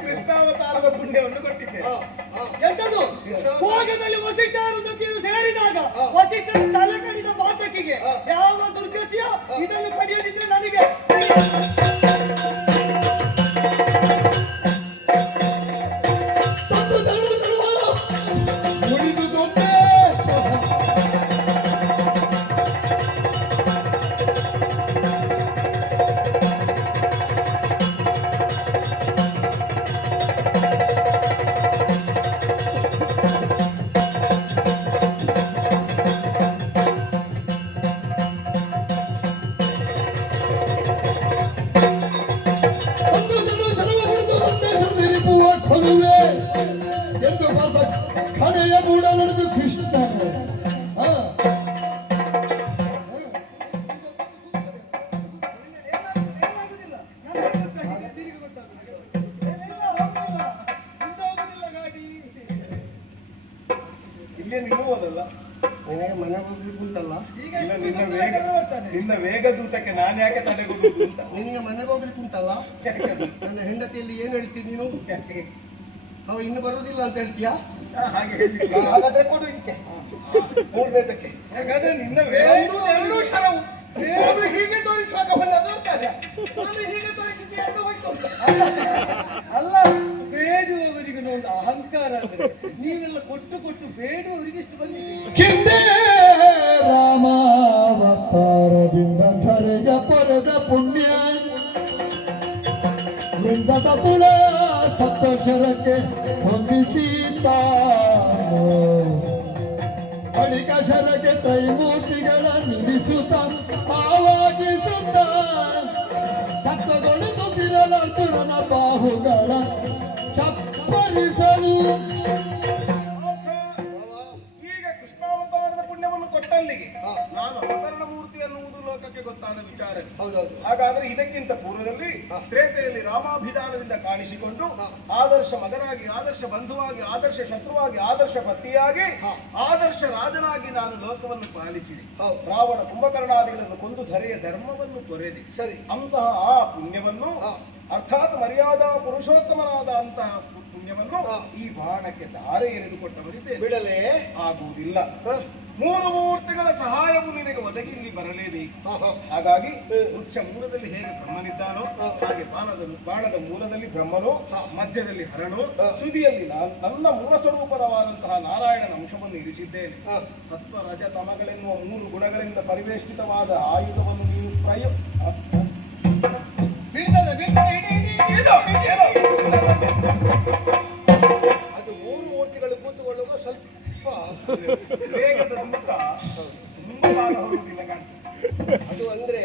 ಕೃಷ್ಣಾವತಾರದ ಪುಣ್ಯವನ್ನು ಕೊಟ್ಟಿದ್ದೇನೆ. ಎಂತದು ಭೋಗದಲ್ಲಿ ವಸಿಷ್ಠರು ನದಿಯನ್ನು ಸೇರಿದಾಗ ವಸಿಷ್ಠರ ತಲೆ ಕಡಿದ ಪಾತಕಿಗೆ ಯಾವ ದುರ್ಗತಿಯೋ ಇದನ್ನು ಪಡೆಯದಿದ್ರೆ ನನಗೆ ಇಲ್ಲ, ಎಷ್ಟು ನಿನ್ನ ಸುತ್ತು ವೇಗ ಬೇಕಾದ್ರೂ ಬರ್ತಾನೆ. ನಿನ್ನ ವೇಗದೂತಕ್ಕೆ ನಾನು ಯಾಕೆ ತಡೆಗೊಡುವುದು ಅಂತ. ನಿನಗೆ ಮನೆಗೆ ಹೋಗ್ಲಿಕ್ಕೆ ಉಂಟಲ್ಲ, ನನ್ನ ಹೆಂಡತಿಯಲ್ಲಿ ಏನು ಹೇಳ್ತೀನಿ ನೀನು? ಅವ ಇನ್ನು ಬರುವುದಿಲ್ಲ ಅಂತ ಹೇಳ್ತೀಯಾ? ಹಾಗೆ ಹೇಳಿ. ಹಾಗಾದ್ರೆ ಕೊಡು ಇದಕ್ಕೆ ಮೂರನೇದಕ್ಕೆ. ಹಾಗಾದ್ರೆ ನಿನ್ನ ಎರಡು ಶರವು ದೇವರು ಹೀಗೆ ತೋರಿಸುವಾಗ ಅವನ್ನ ನೋಡ್ತಾರೆ, ನಾನು ಹೀಗೆ ತೋರಿಸಿದ್ದೆ ಎರಡು ಹೋಯ್ತು ಅಂತ. ಅಲ್ಲ, ಬೇಡುವವರಿಗೆ ಒಂದು ಅಹಂಕಾರ ಅಂದ್ರೆ ನೀವೆಲ್ಲ ಕೊಟ್ಟು ಕೊಟ್ಟು ಬೇಡುವವರಿಗೆ ಎಷ್ಟು ಬಂದಿದೆ. ಹಿಂದೆ ರಾಮಾವತಾರದಿಂದ ಧರೆಗೆ ಪೊರೆದ ಪುಣ್ಯ ವೃಂದದ ತುಳ ಸಪ್ತಕ್ಷರಕ್ಕೆ ಹೊಂದಿಸಿದ ಬಳಿಕ ಶರಕ್ಕೆ ತ್ರೈಮೂರ್ತಿಗಳ ನುಡಿಸುತ್ತ ಆವಾಗಿಸುತ್ತ ಸತ್ವಗೊಳಿಸುತ್ತಿರಲ ತುರನ ಬಾಹುಗಳ ಚಪ್ಪರಿಸಲು. ಈಗ ಕೃಷ್ಣಾವತಾರದ ಪುಣ್ಯವನ್ನು ಕೊಟ್ಟಲ್ಲಿಗೆ ನಾನು ಅವತರಣ ಮೂರ್ತಿ ಅನ್ನುವುದು ಲೋಕಕ್ಕೆ ಗೊತ್ತಾದ ವಿಚಾರ. ಹೌದೌದು. ಹಾಗಾದ್ರೆ ಇದಕ್ಕಿಂತ ಪೂರ್ವದಲ್ಲಿ ತ್ರೇತೆಯಲ್ಲಿ ರಾಮಾಭಿಧಾನದಿಂದ ಕಾಣಿಸಿಕೊಂಡು ಆದರ್ಶ ಮಗನಾಗಿ, ಆದರ್ಶ ಬಂಧುವಾಗಿ, ಆದರ್ಶ ಶತ್ರುವಾಗಿ, ಆದರ್ಶ ಪತಿಯಾಗಿ, ಆದರ್ಶ ರಾಜನಾಗಿ ನಾನು ಲೋಕವನ್ನು ಪಾಲಿಸಿದೆ. ರಾವಣ ಕುಂಭಕರ್ಣಾದಿಗಳನ್ನು ಕೊಂದು ಧರೆಯ ಧರ್ಮವನ್ನು ತೊರೆದೆ. ಸರಿ. ಅಂತಹ ಆ ಪುಣ್ಯವನ್ನು ಅರ್ಥಾತ್ ಮರ್ಯಾದಾ ಪುರುಷೋತ್ತಮನಾದ ಅಂತಹ ಪುಣ್ಯವನ್ನು ಈ ಬಾಣಕ್ಕೆ ಧಾರೆ ಎರೆದುಕೊಟ್ಟವರಿದ್ದೆ ಬಿಡಲೇ ಆಗುವುದಿಲ್ಲ. ಮೂರು ಮೂರ್ತಿಗಳ ಸಹಾಯವು ನಿನಗೆ ಒದಗಿಲ್ಲಿ ಬರಲೇಬೇಕು. ಹಾಗಾಗಿ ವೃಕ್ಷ ಮೂಲದಲ್ಲಿ ಹೇಗೆ ಬ್ರಹ್ಮನಿದ್ದಾನೋ ಹಾಗೆ ಬಾಣದ ಮೂಲದಲ್ಲಿ ಬ್ರಹ್ಮನು, ಮಧ್ಯದಲ್ಲಿ ಹರನು, ತುದಿಯಲ್ಲಿ ನನ್ನ ಮೂಲ ಸ್ವರೂಪವಾದಂತಹ ನಾರಾಯಣನ ಅಂಶವನ್ನು ಇರಿಸಿದ್ದೇನೆ. ಸತ್ವ ರಜ ತಮಗಳೆನ್ನುವ ಮೂರು ಗುಣಗಳಿಂದ ಪರಿವೇಷ್ಟಿತವಾದ ಆಯುಧವನ್ನು ನೀವು ಅದು ಮೂರು ಮೂರ್ತಿಗಳು ಕೂತುಕೊಳ್ಳುವ ಸ್ವಲ್ಪ ವೇಗದ ದೂತ ತುಂಬ ಭಾಗ ಹೋಗುವುದಿಲ್ಲ ಕಾಣ್ತದೆ. ಅದು ಅಂದ್ರೆ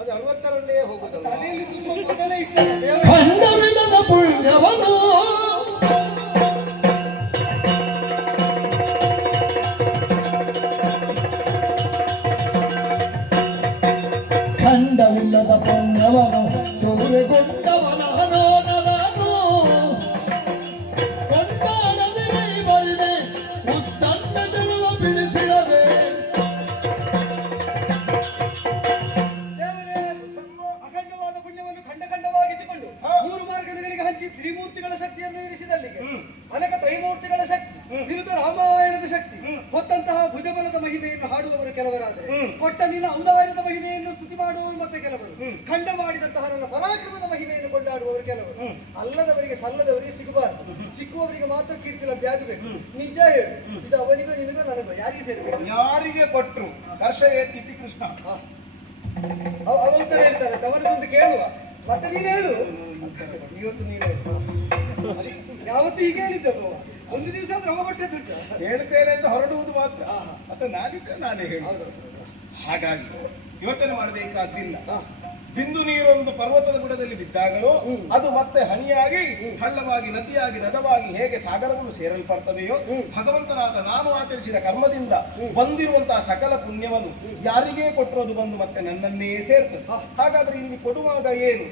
ಅದು 60ರಲ್ಲೇ ಹೋಗುದಲ್ಲ. ತಲೆಯಲ್ಲಿ ತುಂಬ ಕೂದಲೇ ಇರ್ತದೆ. ಖಂಡವಿಲ್ಲದ ಪುಣ್ಯವನ್ನು ಖಂಡವಿಲ್ಲದ ಪುಣ್ಯವನ್ನು ಸೂರೆಗೊಂಡವನ ಹನೋನನು ಕೊಂಡಾಡದಿರೈ ಬರಿದೆ ಉತ್ತಂಡ ಜರುವ ಬಿಡಿಸಿರದೆ. ದೇವರೇ, ಅಖಂಡವಾದ ಪುಣ್ಯವನ್ನು ಖಂಡವಾಗಿಸಿಕೊಂಡು ಮೂರು ಮಾರ್ಗಗಳಿಗೆ ಹಂಚಿ ತ್ರಿಮೂರ್ತಿಗಳ ಶಕ್ತಿಯನ್ನು ಇರಿಸಿದಲ್ಲಿಗೆ ಅನೇಕ ತ್ರೈಮೂರ್ತಿಗಳ ಶಕ್ತಿ ವಿರುದ್ಧ ರಾಮಾಯಣದ ಶಕ್ತಿ ಹೊತ್ತಂತಹ ಭುಜಬಲದ ಮಹಿಮೆಯನ್ನು ಹಾಡುವವರು ಕೆಲವರಾದರೆ, ಕೊಟ್ಟ ನಿನ್ನ ಔದಾರ್ಯದ ಮಹಿಮೆಯನ್ನು ಸ್ತುತಿ ಮಾಡುವವರು ಮತ್ತೆ ಕೆಲವರು, ಖಂಡ ಮಾಡಿದಂತಹ ನನ್ನ ಪರಾಕ್ರಮದ ಮಹಿಮೆಯನ್ನು ಕೊಂಡಾಡುವವರು ಕೆಲವರು. ಅಲ್ಲದವರಿಗೆ ಸಲ್ಲದವರಿಗೆ ಸಿಗಬಾರದು, ಸಿಕ್ಕುವವರಿಗೆ ಮಾತ್ರ ಕೀರ್ತಿ ಲಭ್ಯ ಆಗಬೇಕು. ನಿಜ ಹೇಳು, ಇದು ಅವನಿಗೂ ನಿನಗೂ ನನಗೂ ಯಾರಿಗೆ ಸೇರಬೇಕು? ಯಾರಿಗೆ ಕೊಟ್ಟರು ಕರ್ಷ ಏತಿ ಕೃಷ್ಣ. ಅವಂತರ ಹೇಳ್ತಾರೆ, ಅವರದೊಂದು ಕೇಳುವ ಮತ್ತೆ ನೀನು ಹೇಳು. ಇವತ್ತು ನೀನು ಹೇಳು. ಯಾವತ್ತು ಹೀಗೆ ಹೇಳಿದ್ದಲ್ಲ, ಒಂದು ದಿವಸ ಆದ್ರೆ ಅವ ಕೊಟ್ಟೆ ದುಡ್ಡು. ಹೇಳ್ತೇನೆ ಅಂತ ಹೊರಡುವುದು ಮಾತ್ರ, ಮತ್ತೆ ನಾನಿದ್ರೆ ನಾನೇ ಹೇಳುವುದು. ಹಾಗಾಗಿ ಯೋಚನೆ ಮಾಡಬೇಕಾದ್ದಿಲ್ಲ. ಬಿಂದು ನೀರೊಂದು ಪರ್ವತದ ಬುಡದಲ್ಲಿ ಬಿದ್ದಾಗಲೂ ಅದು ಮತ್ತೆ ಹನಿಯಾಗಿ ಹಳ್ಳವಾಗಿ, ನದಿಯಾಗಿ, ನದವಾಗಿ ಹೇಗೆ ಸಾಗರವನ್ನು ಸೇರಲ್ಪಡ್ತದೆಯೋ, ಭಗವಂತನಾದ ನಾನು ಆಚರಿಸಿದ ಕರ್ಮದಿಂದ ಬಂದಿರುವಂತಹ ಸಕಲ ಪುಣ್ಯವನ್ನು ಯಾರಿಗೇ ಕೊಟ್ಟಿರೋದು ಬಂದು ಮತ್ತೆ ನನ್ನನ್ನೇ ಸೇರ್ತದೆ. ಹಾಗಾದ್ರೆ ಇಲ್ಲಿ ಕೊಡುವಾಗ ಏನು?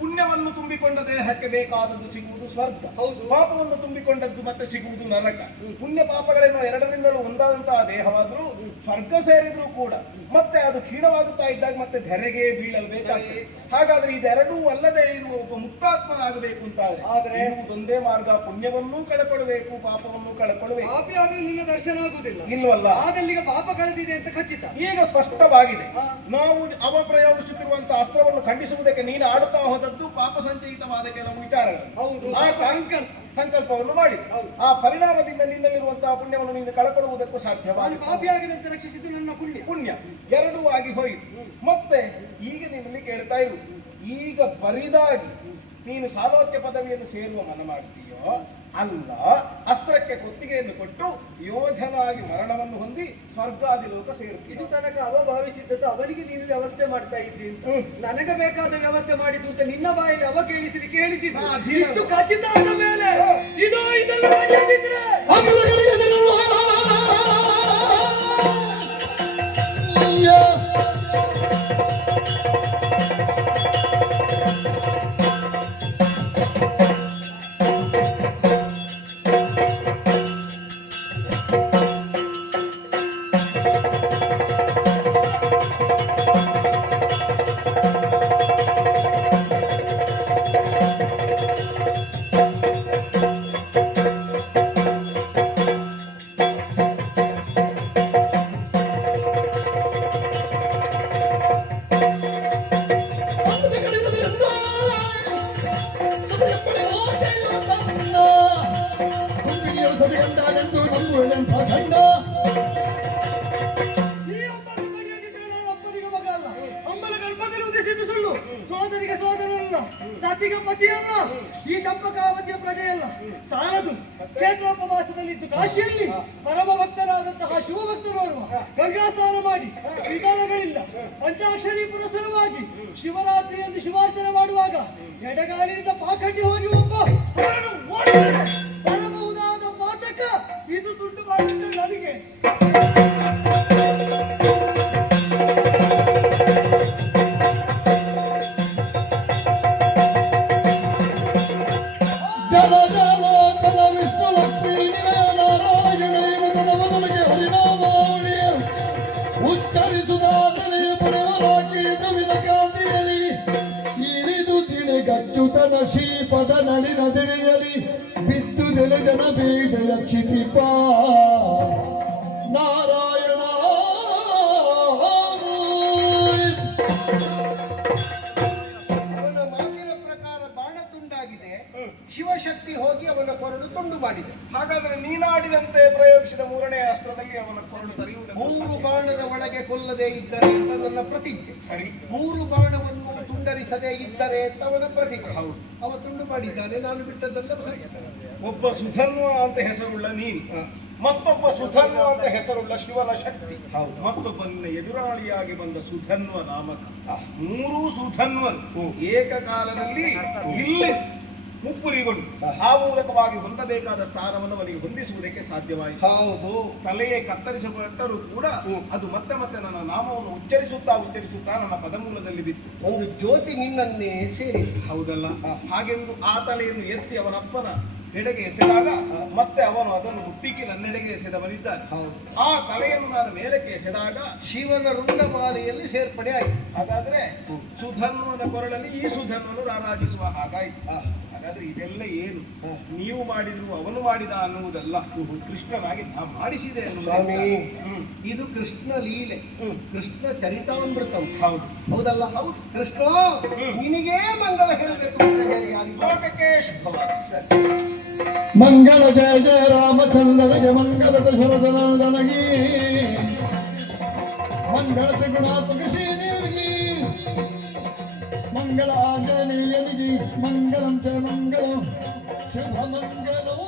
ಪುಣ್ಯವನ್ನು ತುಂಬಿಕೊಂಡ ದೇಹಕ್ಕೆ ಬೇಕಾದದ್ದು ಸಿಗುವುದು ಸ್ವರ್ಗ, ಪಾಪವನ್ನು ತುಂಬಿಕೊಂಡದ್ದು ಮತ್ತೆ ಸಿಗುವುದು ನರಕ. ಪುಣ್ಯ ಪಾಪಗಳನ್ನು ಎರಡರಿಂದಲೂ ಒಂದಾದಂತಹ ದೇಹವಾದರೂ ಸ್ವರ್ಗ ಸೇರಿದ್ರೂ ಕೂಡ ಮತ್ತೆ ಅದು ಕ್ಷೀಣವಾಗುತ್ತಾ ಇದ್ದಾಗ ಮತ್ತೆ ಧರೆಗೆ ಬೀಳಲು ಬೇಕಾಗ್ತದೆ. ಹಾಗಾದ್ರೆ ಇದೆರಡೂ ಅಲ್ಲದೆ ಇರುವ ಒಬ್ಬ ಮುಕ್ತಾತ್ಮನಾಗಬೇಕು ಅಂತಾದ್ರೆ ಒಂದೇ ಮಾರ್ಗ, ಪುಣ್ಯವನ್ನೂ ಕಳ್ಕೊಳ್ಬೇಕು, ಪಾಪವನ್ನು ಕಳ್ಕೊಳ್ಬೇಕು. ಪಾಪಿ ಆದ್ರೆ ನಿನ್ನ ದರ್ಶನ ಆಗುದಿಲ್ಲ ಇಲ್ವಲ್ಲ? ಆದಲ್ಲಿಗೆ ಪಾಪ ಕಳೆದಿದೆ ಅಂತ ಖಚಿತ. ಈಗ ಸ್ಪಷ್ಟವಾಗಿದೆ. ನಾವು ಅವ ಪ್ರಯೋಗಿಸುತ್ತಿರುವಂತಹ ಅಸ್ತ್ರವನ್ನು ಖಂಡಿಸುವುದಕ್ಕೆ ನೀನು ಆಡುತ್ತಾ ಹೋದದ್ದು ಪಾಪ ಸಂಚಯಿತವಾದ ಕೆಲವು ವಿಚಾರಗಳು. ಹೌದು, ಆ ಸಂಕಲ್ಪವನ್ನು ಮಾಡಿ ಆ ಪರಿಣಾಮದಿಂದ ನಿನ್ನಲ್ಲಿರುವಂತಹ ಪುಣ್ಯವನ್ನು ನೀನು ಕಳ್ಕೊಳ್ಳುವುದಕ್ಕೂ ಸಾಧ್ಯವಾಗಿದೆ. ಪಾಪಿ ಆಗದಂತೆ ರಕ್ಷಿಸಿದ್ದು ನನ್ನ ಪುಣ್ಯ ಎರಡೂ ಆಗಿ ಹೋಯಿತು. ಮತ್ತೆ ಈಗ ನಿನ್ನಲ್ಲಿ ಕೇಳ್ತಾ ಇರು, ಈಗ ಬರಿದಾಗಿ ನೀನು ಸಾಲೋಕ್ಯ ಪದವಿಯನ್ನು ಸೇರುವ ಮನ ಮಾಡ್ತೀಯೋ ಅಲ್ಲ, ಅಸ್ತ್ರಕ್ಕೆ ಕೊತ್ತಿಗೆಯನ್ನು ಕೊಟ್ಟು ಯೋಧನಾಗಿ ಮರಣವನ್ನು ಹೊಂದಿ ಸ್ವರ್ಗಾದಿ ಲೋಕ ಸೇರುತ್ತೀಯ. ಇದು ತನಕ ಅವ ಭಾವಿಸಿದ್ದದ್ದು ಅವನಿಗೆ ನೀನು ವ್ಯವಸ್ಥೆ ಮಾಡ್ತಾ ಇದ್ದಿ ಅಂತ. ನನಗೆ ಬೇಕಾದ ವ್ಯವಸ್ಥೆ ಮಾಡಿದ್ದು ಅಂತ ನಿನ್ನ ಬಾಯಲ್ಲಿ ಅವ ಕೇಳಿಸಲಿಕ್ಕೆ ಹೇಳಿಸಿದ್ದು. ಇಷ್ಟು ಖಚಿತ ಆದ ಮೇಲೆ ಇದೆಲ್ಲ ಮಾಡಿದ್ರೆ ಸದೆಯಂದಾನೆಂದು ನಂಬುಳೆಂಥ ಚಂಡ ಈ ಅಮ್ಮನ ಕಡೆಯಾಗಿ ಕೇಳಲು ಅಪ್ಪನಿಗೆ ಮಗ ಅಲ್ಲ. ಅಮ್ಮನ ಗರ್ಭದಲ್ಲಿ ಉದಿಸಿದ್ದು ಸುಳ್ಳು. ಸೋದರಿಗೆ ಸೋದರನಲ್ಲ, ಸತಿಗೆ ಪತಿಯಲ್ಲ, ಈ ಕಂಪಕಾವತಿಯ ಪ್ರಜೆಯಲ್ಲ. ಸಾಲದು ಕ್ಷೇತ್ರೋಪವಾಸದಲ್ಲಿದ್ದು ಕಾಶಿಯಲ್ಲಿ ಪರಮ ಭಕ್ತನಾದಂತಹ ಶಿವಭಕ್ತನೋರ್ವ ಗಂಗಾ ಸ್ನಾನ ಮಾಡಿ ವಿಧಾನಗಳಿಂದ ಪಂಚಾಕ್ಷರಿ ಪುರಸರವಾಗಿ ಶಿವರಾತ್ರಿ ಎಂದು ಶಿವಾರ್ಚನೆ ಮಾಡುವಾಗ ಎಡಗಾಲಿನಿಂದ ಪಾಖಂಡಿ ಹೋಗಿ ಒಬ್ಬ ಅವರನ್ನು ಓಡಿದರೆ ಬರಬಹುದಾದ ಪಾತಕ ಇದು ತುಂಡು ಮಾಡಿದ್ದು ನನಗೆ. ಗಚ್ಚುತನ ಶ್ರೀಪದ ನಳಿನ ತಿಳಿಯಲಿ ಬಿದ್ದು ಜನ ಬೀಜ ಯಕ್ಷಿತಿಪ ನಾರಾಯಣ. ಅವನ ಮಾತಿನ ಪ್ರಕಾರ ಬಾಣ ತುಂಡಾಗಿದೆ, ಶಿವಶಕ್ತಿ ಹೋಗಿ ಅವನ ಕೊರಳು ತುಂಡು ಮಾಡಿದೆ. ಹಾಗಾದ್ರೆ ನೀನಾಡಿದಂತೆ ಪ್ರಯೋಗಿಸಿದ ಮೂರನೇ ಅಸ್ತ್ರದಲ್ಲಿ ಅವನ ಕೊರಳು ತರಿಯುವುದಕ್ಕೆ 3 ಬಾಣದ ಒಳಗೆ ಕೊಲ್ಲದೆ ಇದ್ದರೆ ಅಂತ ನನ್ನ ಪ್ರತಿಜ್ಞೆ. ಸರಿ. 3 ಬಾಣವನ್ನು ತುಂಡರಿಸದೆ ಇದ್ದರೆ ಅಂತ ಅವನ ಪ್ರತಿಜ್ಞೆ. ಅವ ತುಂಡು ಮಾಡಿದ್ದಾನೆ, ನಾನು ಬಿಟ್ಟದ್ದೆಲ್ಲ ಸತ್ಯ. ಒಬ್ಬ ಸುಧನ್ವ ಅಂತ ಹೆಸರುಳ್ಳ ನೀನು, ಮತ್ತೊಬ್ಬ ಸುಧನ್ವ ಅಂತ ಹೆಸರುಳ್ಳ ಶಿವನ ಶಕ್ತಿ, ಮತ್ತೊಬ್ಬ ನಿನ್ನ ಎದುರಾಳಿಯಾಗಿ ಬಂದ ಸುಧನ್ವ ನಾಮಕ. 3 ಸುಧನ್ವರು ಏಕಕಾಲದಲ್ಲಿ ಇಲ್ಲಿ ಮುಪ್ಪುರಿಗೊಂಡು ಆ ಮೂಲಕವಾಗಿ ಹೊಂದಬೇಕಾದ ಸ್ಥಾನವನ್ನು ಅವನಿಗೆ ಹೊಂದಿಸುವುದಕ್ಕೆ ಸಾಧ್ಯವಾಯಿತು. ಹೌದು. ತಲೆಯೇ ಕತ್ತರಿಸಲ್ಪಟ್ಟರೂ ಕೂಡ ಅದು ಮತ್ತೆ ಮತ್ತೆ ನನ್ನ ನಾಮವನ್ನು ಉಚ್ಚರಿಸುತ್ತಾ ನನ್ನ ಪದಮೂಲದಲ್ಲಿ ಬಿತ್ತು. ಒಂದು ಜ್ಯೋತಿ ನಿನ್ನನ್ನೇ ಸೇರಿ. ಹೌದಲ್ಲ? ಹಾಗೆಂದು ಆ ತಲೆಯನ್ನು ಎತ್ತಿ ಅವನಪ್ಪನ ಎಡೆಗೆ ಎಸೆದಾಗ ಮತ್ತೆ ಅವನು ಅದನ್ನು ಮುತ್ತಿಕ್ಕಿ ನನ್ನೆಡೆಗೆ ಎಸೆದವನಿದ್ದಾನೆ. ಆ ತಲೆಯನ್ನು ನಾನು ಮೇಲಕ್ಕೆ ಎಸೆದಾಗ ಶಿವನ ರುಂಡಮಾಲೆಯಲ್ಲಿ ಸೇರ್ಪಡೆ ಆಯಿತು. ಹಾಗಾದ್ರೆ ಸುಧನ್ವನ ಕೊರಳಲ್ಲಿ ಈ ಸುಧನ್ವನು ರಾರಾಜಿಸುವ ಹಾಗಾಯಿತು. ಹಾಗಾದ್ರೆ ಇದೆಲ್ಲ ಏನು ನೀವು ಮಾಡಿದ್ರು ಅವನು ಮಾಡಿದ ಅನ್ನುವುದಲ್ಲ, ಕೃಷ್ಣನಾಗಿ ನಾ ಮಾಡಿಸಿದೆ ಸ್ವಾಮಿ. ಇದು ಕೃಷ್ಣ ಲೀಲೆ, ಕೃಷ್ಣ ಚರಿತಾಮೃತಂ. ಹೌದು. ಹೌದಲ್ಲ? ಹೌದು. ಕೃಷ್ಣ ನಿನಗೇ ಮಂಗಲ ಹೇಳಬೇಕು ಅಂತ ಹೇಳಿ ಲೋಕಕ್ಕೆ ಶುಭವಾದ. ಮಂಗಳ ಜಯ ಜಯ ರಾಮಚಂದ್ರನಿಗೆ, ಮಂಗಲ ದಶರಥ ನಂದನಗಿ, ಮಂಗಳದ ಗುಣಾತ್ಮಕ ಶ್ರೀದೇವಿಗೆ, ಮಂಗಳ ಆಂಜನೇಯನಿಗೆ, ಮಂಗಳಂ ಚ ಮಂಗಳಂ ಶುಭ ಮಂಗಳಂ.